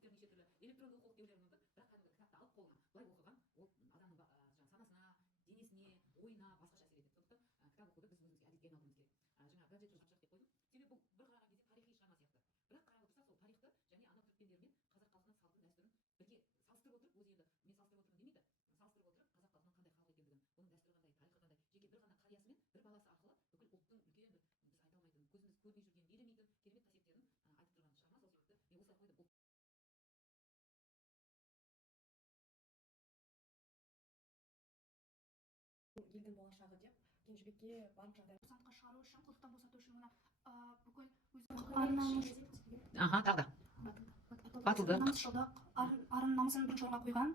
әдеттер неше түрлі электронды оқулық деулері мүмкін, бірақ кәдімгі кітапты алып қолына былай оқыған ол адамның жаңағы санасына, денесіне, ойына басқаша әсер етеді. Сондықтан кітап оқуды біз өзімізге әдетке айналдыруымыз керек. Жаңағы гаджет жұмсақ деп қойдым. Себебі бұл бір қараған кезде тарихи шығарма сияқты. Бірақ қарап отырсақ сол тарихты және ана түрікмендермен қазақ халқының салтын дәстүрін бірге салыстырып отырып, өзі енді мен салыстырып отырмын демейді, салыстырып отырып қазақ халқының қандай халық екендігін, оның дәстүрі қандай, тарихы қандай, жеке бір ғана қариясымен бір баласы арқылы бүкіл ұлттың үлкен бір біз айта алмайтын, көзіміз көрмей жүрген, елемейтін керемет қасиеттерін айтып тұрған шығарма. Сол себепті мен осылай қойдым. Елдің болашағы деп Кенжебекке барлық жағдай курсантқа шығару үшін, құлдықтан босату үшін мына бүкіл Тағы да. Батылдық. намысшылдық, арын намысын бірінші орынға қойған